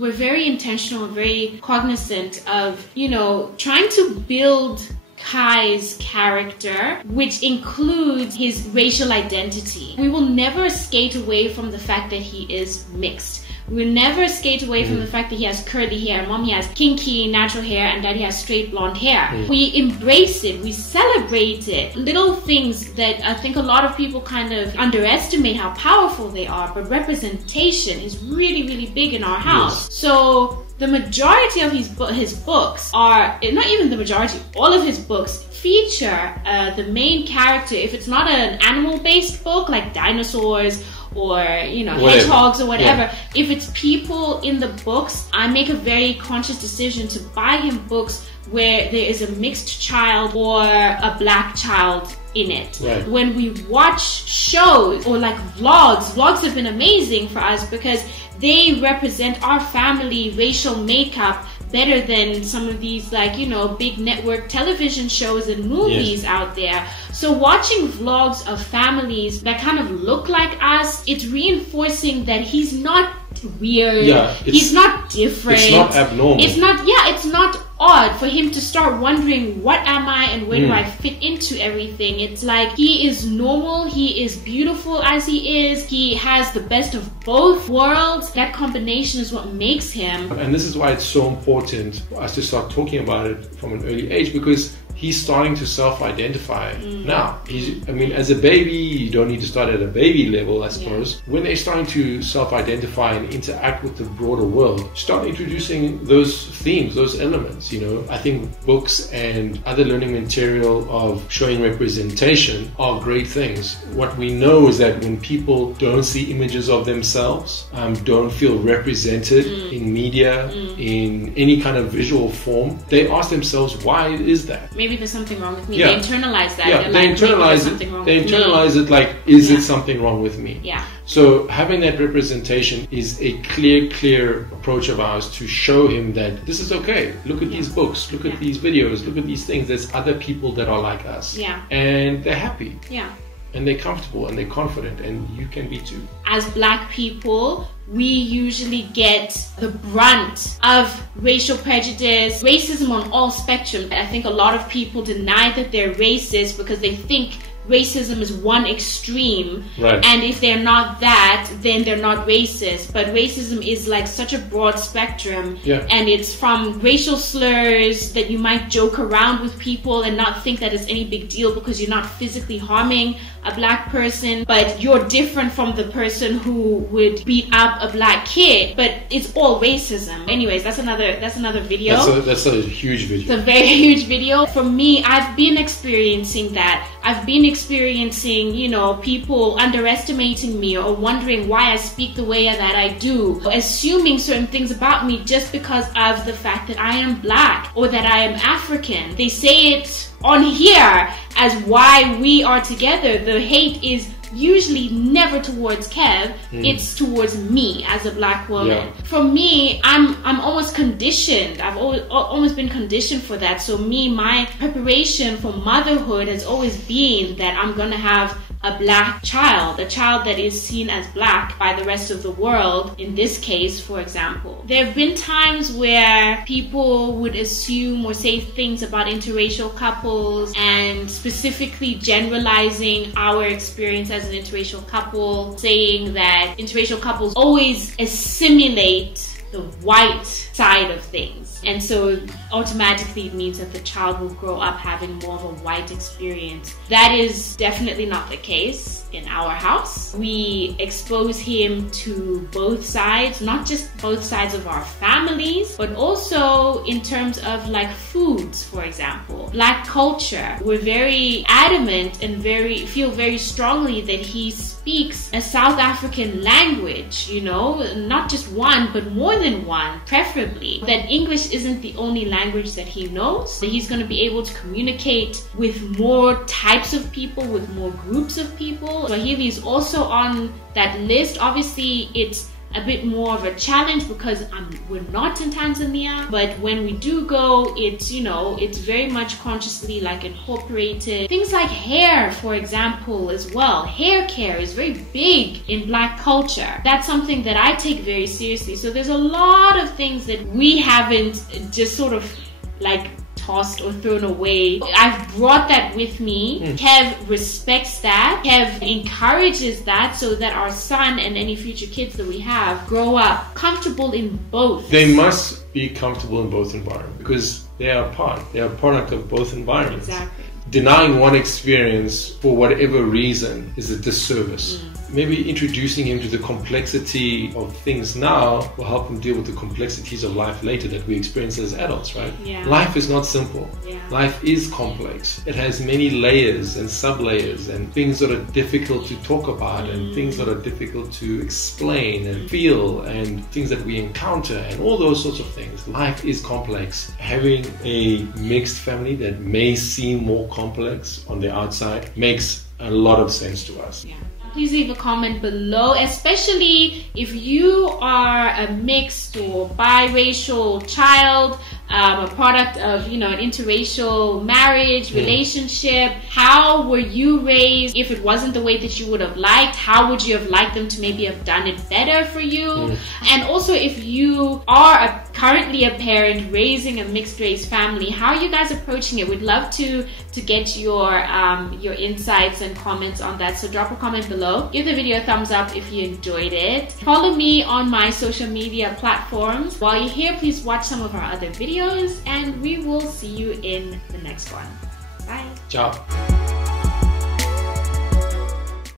We're very intentional, very cognizant of, trying to build Kai's character, which includes his racial identity. We will never skate away from the fact that he is mixed. We'll never skate away from the fact that he has curly hair, mommy has kinky natural hair, and daddy has straight blonde hair. We embrace it, we celebrate it. Little things that I think a lot of people kind of underestimate how powerful they are, but representation is really, really big in our house. Yes. So the majority of his books are, not even the majority, all of his books feature the main character. If it's not an animal-based book like dinosaurs or hedgehogs or whatever, if it's people in the books, I make a very conscious decision to buy him books where there is a mixed child or a black child in it. Right. When we watch shows or like vlogs have been amazing for us because they represent our family racial makeup better than some of these big network television shows and movies out there. So watching vlogs of families that kind of look like us, it's reinforcing that he's not weird. Yeah, he's not different. It's not abnormal. It's not odd for him to start wondering, what am I and where do I fit into everything? It's like he is normal, he is beautiful as he is, he has the best of both worlds. That combination is what makes him. And this is why it's so important for us to start talking about it from an early age, because he's starting to self-identify now. As a baby, you don't need to start at a baby level, I suppose. When they're starting to self-identify and interact with the broader world, start introducing those themes, those elements. I think books and other learning material of showing representation are great things. What we know is that when people don't see images of themselves, don't feel represented in media, in any kind of visual form, they ask themselves, why is that? Maybe there's something wrong with me. They internalize that. Yeah, they internalize it. They internalize it like, is it something wrong with me? Yeah. So having that representation is a clear approach of ours to show him that this is okay. Look at these books. Look at these videos. Look at these things. There's other people that are like us. Yeah. And they're happy. Yeah. And they're comfortable and they're confident, and you can be too. As Black people, we usually get the brunt of racial prejudice, racism on all spectrums. I think a lot of people deny that they're racist because they think racism is one extreme, right? And if they're not that, then they're not racist. But racism is like such a broad spectrum, and it's from racial slurs that you might joke around with people and not think that it's any big deal because you're not physically harming a Black person, but you're different from the person who would beat up a Black kid. But it's all racism. Anyways, that's another video. That's a huge video. It's a very huge video. For me, I've been experiencing that. I've been experiencing, people underestimating me or wondering why I speak the way that I do, assuming certain things about me just because of the fact that I am Black or that I am African. They say it on here as why we are together. The hate is usually never towards Kev, it's towards me as a Black woman. Yeah. For me, I'm almost conditioned. I've almost been conditioned for that. So my preparation for motherhood has always been that I'm gonna have a Black child, a child that is seen as Black by the rest of the world. In this case, for example, there have been times where people would assume or say things about interracial couples and specifically generalizing our experience as an interracial couple, saying that interracial couples always assimilate the white side of things. And so automatically it means that the child will grow up having more of a white experience. That is definitely not the case in our house. We expose him to both sides, not just both sides of our families, but also in terms of like foods, for example. Black culture, we're very adamant and feel very strongly that he speaks a South African language, not just one, but more than one, preferably. That English isn't the only language that he knows, that he's going to be able to communicate with more types of people, with more groups of people. Swahili is also on that list. Obviously, it's a bit more of a challenge because we're not in Tanzania, but when we do go, it's, you know, it's very much consciously like incorporated. Things like hair, for example, as well. Hair care is very big in Black culture. That's something that I take very seriously. So there's a lot of things that we haven't just sort of like tossed or thrown away. I've brought that with me. Kev respects that. Kev encourages that so that our son and any future kids that we have grow up comfortable in both. They must be comfortable in both environments because they are a product of both environments. Exactly. Denying one experience for whatever reason is a disservice. Maybe introducing him to the complexity of things now will help him deal with the complexities of life later that we experience as adults, right? Yeah. Life is not simple. Yeah. Life is complex. It has many layers and sub-layers and things that are difficult to talk about and things that are difficult to explain and feel and things that we encounter and all those sorts of things. Life is complex. Having a mixed family that may seem more complex on the outside makes a lot of sense to us. Yeah. Please leave a comment below, especially if you are a mixed or biracial child, a product of, you know, an interracial marriage, relationship. How were you raised? If it wasn't the way that you would have liked, how would you have liked them to maybe have done it better for you? And also, if you are currently a parent raising a mixed race family, how are you guys approaching it? We'd love to get your insights and comments on that. So drop a comment below. Give the video a thumbs up if you enjoyed it. Follow me on my social media platforms. While you're here, please watch some of our other videos, and we will see you in the next one. Bye. Ciao.